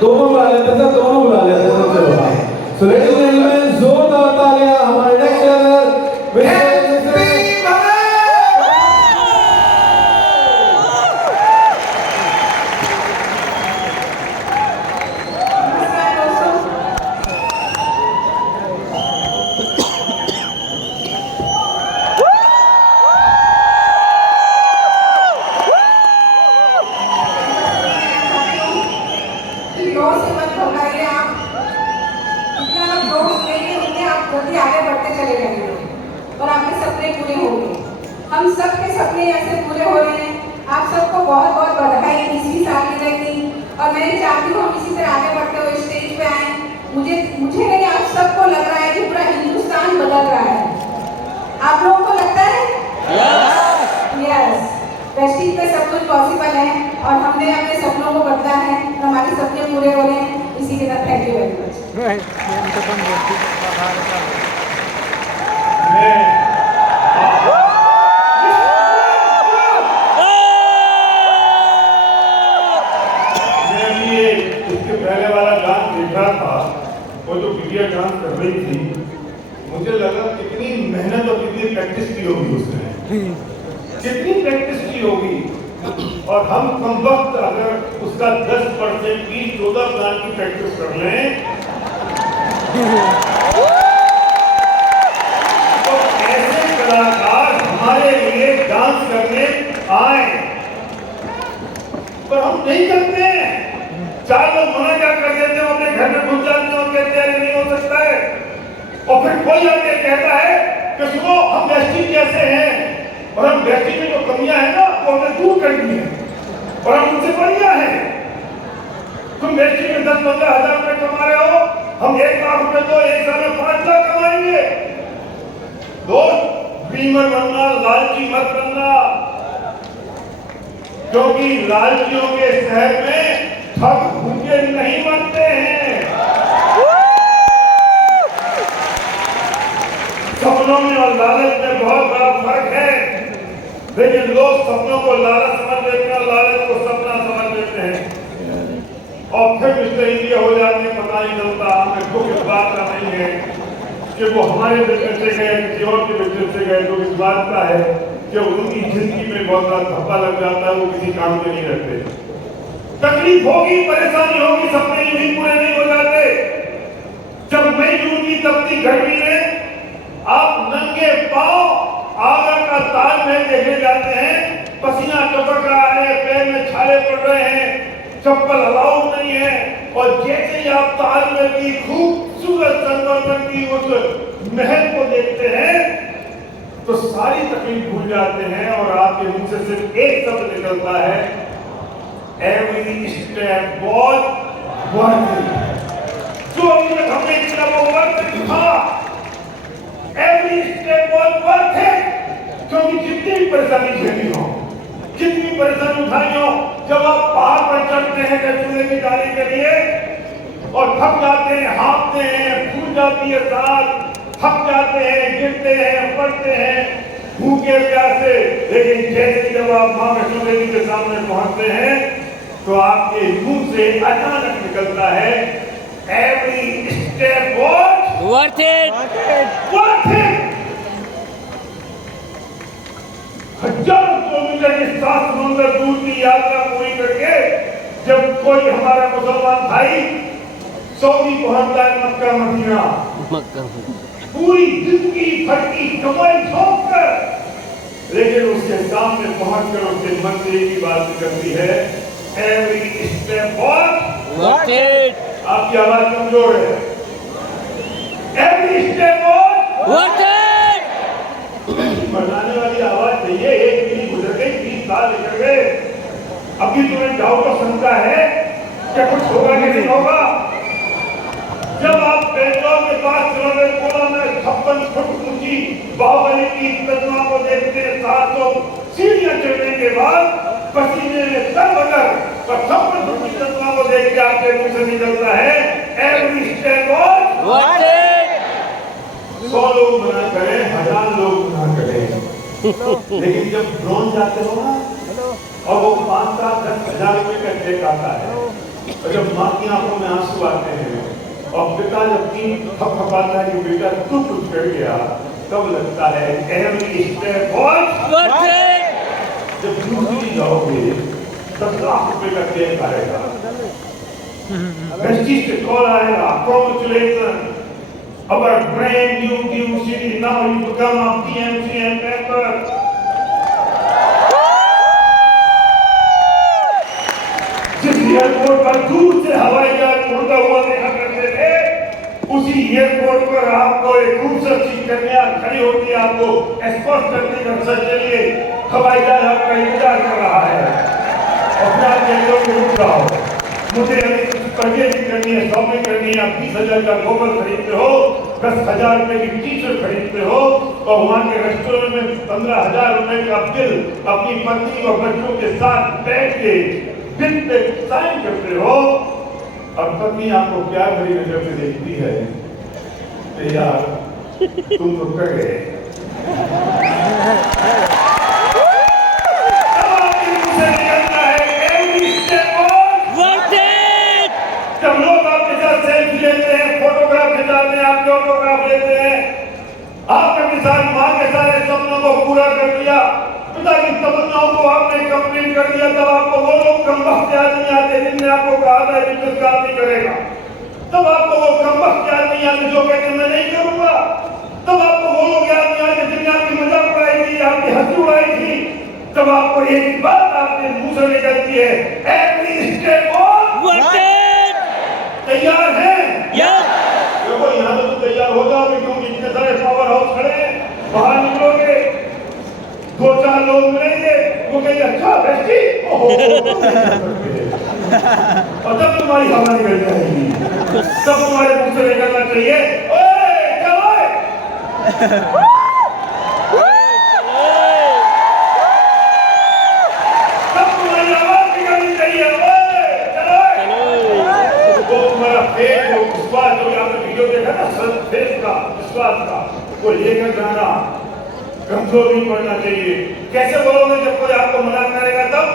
दोनों बुला लेते हैं, दोनों बुला लेते हैं। चलो सो लेडीज एंड जेंटलमैन, जोरदार तालियां हमारे नेक्स्ट रनर जल्दी आगे बढ़ते चले जाएंगे और आपके सपने पूरे होंगे। हम सबके सपने ऐसे पूरे हो रहे हैं। आप सबको बहुत बहुत बधाई 20वीं सालगिरह की। और मैं चाहती हूँ हम इसी तरह आगे बढ़ते हुए स्टेज पे आए। मुझे नहीं, आप सबको लग रहा है कि पूरा हिंदुस्तान बदल रहा है। आप लोगों को लगता है? यस। प्रेस्टीज पे सब कुछ पॉसिबल है और हमने अपने सपनों को बदला है, हमारे सपने पूरे हो रहे हैं। इसी के साथ थैंक यू वेरी मच। पहले वाला डांस देख रहा था, वो जो बिटिया डांस कर रही थी, मुझे लगा कितनी मेहनत और कितनी प्रैक्टिस की होगी उसने, कितनी प्रैक्टिस की होगी। और हम कम वक्त अगर उसका 10% की 14 साल की प्रैक्टिस कर लें तो ऐसे कलाकार हमारे लिए डांस करने आए, पर हम नहीं करते हैं। 4 लोग मना क्या कर देते हैं, अपने घर में घुस जाते हैं और कहते हैं नहीं हो सकता है। और फिर कोई आके कहता है कि सुनो हम वेस्टिज जैसे हैं और हम वेस्टिज में जो कमियां हैं ना वो हमने दूर कर दी है और हम उनसे बढ़िया हैं। तुम वेस्टिज में 10-15 हजार रुपए कमा रहे हो, हम 1 लाख रुपए तो 1 साल में 5 लाख कमाएंगे। दोस्त, ड्रीमर बनना, लालची मत बनना, क्योंकि लालचियों के शहर में ठग भूखे नहीं बनते हैं। सपनों में और लालच में बहुत बड़ा फर्क है, लेकिन लोग सपनों को लालच समझ लेते हैं और लालच को सपना समझ लेते हैं और फिर मिस्टर इंडिया हो जाते हैं। पता नहीं चलता। हमें दुख इस बात का नहीं है कि वो हमारे बिजनेस से गए, किसी और के बिजनेस से गए। दुख इस बात का है कि उनकी जिंदगी में बहुत बड़ा धब्बा लग जाता है, वो किसी काम के नहीं रहते। तकलीफ होगी, परेशानी होगी, सपने यूं पूरे नहीं हो जाते। जब मई जून की तपती गर्मी में आप नंगे पांव आगरा का ताजमहल देखने जाते हैं, पसीना टपक रहा है, पैर में छाले पड़ रहे हैं, चप्पल अलाउ नहीं है, और जैसे ही आप ताजमहल की खूबसूरत संगमरमर की उस महल को देखते हैं तो सारी तकलीफ भूल जाते हैं और आपके मुंह से सिर्फ एक शब्द निकलता है, every step was worth it। जो अभी तक हमने किया वो worth it था। every step was worth it, क्योंकि जितनी भी परेशानी झेली हो, जितनी परेशानी उठाई हो, जब आप पहाड़ पर चढ़ते हैं चूल्हे की डाली के लिए और थक जाते हैं, हाँफते हैं, फूल जाती है सांस, थक जाते हैं, गिरते हैं, पड़ते हैं भूखे प्यासे, लेकिन जैसे जब आप मां वैष्णो देवी के सामने पहुंचते हैं तो आपके मुंह से अचानक निकलता है, every step was worth it, worth it। हजारों किलोमीटर की 7 समुद्र दूर की यात्रा पूरी करके जब कोई हमारा मुसलमान भाई सऊदी पहुंचता है, मक्का मदीना, पूरी जिंदगी भर की कमाई छोड़ कर, लेकिन उसके सामने पहुंचकर उसके मन से एक ही बात निकलती है, every step was worth it, आपकी आवाज कमजोर है, every step was worth it। बढ़ाने वाली आवाज चाहिए। एक पीढ़ी गुजर गई, 20 साल निकल गए, अभी तुम्हें डाउट और शंका है क्या कुछ होगा कि नहीं होगा? जब आप पेट्रोल के पास चलोगे, कोला में 56 फुट ऊंची बाहुबली की प्रतिमा को देखते हैं, 700 सीढ़ियां चढ़ने के बाद पसीने में तर बदल और 56 फुट की प्रतिमा को देख के आपके मुंह से निकलता है, every step was worth it। 100 लोग मना करें, 1000 लोग मना करें, लेकिन जब ड्रोन जाते हो ना और वो 5-7-10 हजार रुपए का चेक आता है, और जब माँ की आंखों में आंसू आते हैं और पिता जब तीन थपथपाता है कि बेटा तू कुछ कर गया, तब लगता है एवरी स्टेप वॉच। जब दूसरी जाओगे 10 लाख रुपए का चेक आएगा, वेस्टिज से कॉल आएगा, congratulation our brand new city, now you become a PMCM member। जिस एयरपोर्ट पर दूर से हवाई जहाज उड़ता हुआ देखा करते थे, उसी एयरपोर्ट पर आपको एक खूबसूरत सी कन्या खड़ी होती है, आपको एस्कॉर्ट करने का सर चलिए, हवाई जहाज आपका इंतजार कर रहा है और फिर आप कहते हो रुक जाओ, मुझे अभी कुछ परचेज करनी है, शॉपिंग करनी है। आप 20,000 का गोबर खरीदते हो, 10,000 रुपए की टी शर्ट खरीदते हो और वहां के रेस्टोरेंट में 15,000 रुपए का बिल अपनी पत्नी और बच्चों के साथ बैठ के बिल पे साइन करते हो और पत्नी आपको प्यार भरी नजर से देखती है, तो यार तुम तो कर गए। जब लोग आपके साथ सेल्फी लेते हैं, फोटोग्राफ खिंचाते हैं, आपके ऑटोग्राफ लेते हैं, आपने अपने साथ माँ के सारे सपनों को पूरा कर दिया, पिता की तमन्नाओं को आपने कंप्लीट कर दिया, तब आपको वो लोग कमबख्त याद नहीं आते जिनने आपको कहा था बिजनेस काम नहीं करेगा। तब आपको वो कमबख्त याद नहीं आते जो कहते मैं नहीं करूंगा। तब आपको वो लोग याद नहीं आते जिनने आपकी मजाक उड़ाई थी, आपकी हंसी उड़ाई थी। तब आपको एक बात आपके मुंह से निकलती है, एवरी स्टेप तैयार है? देखो यहाँ तो तुम तैयार हो जाओगे, क्योंकि इतने सारे पावर हाउस खड़े हैं। बाहर निकलोगे 2-4 लोग मिलेंगे, वो कहेंगे अच्छा बेस्टी, ओहो और तब तुम्हारी हवा निकल जाएगी, तब तुम्हारे मुंह से निकलना चाहिए, ओए चलो तब तुम्हारी आवाज निकलनी चाहिए, वो तुम्हारा फेस जो विश्वास जो आपने वीडियो देखा ना, फेस का विश्वास का, वो लेकर जाना, कमजोर नहीं पड़ना चाहिए। कैसे बोलोगे जब कोई आपको मना करेगा तब?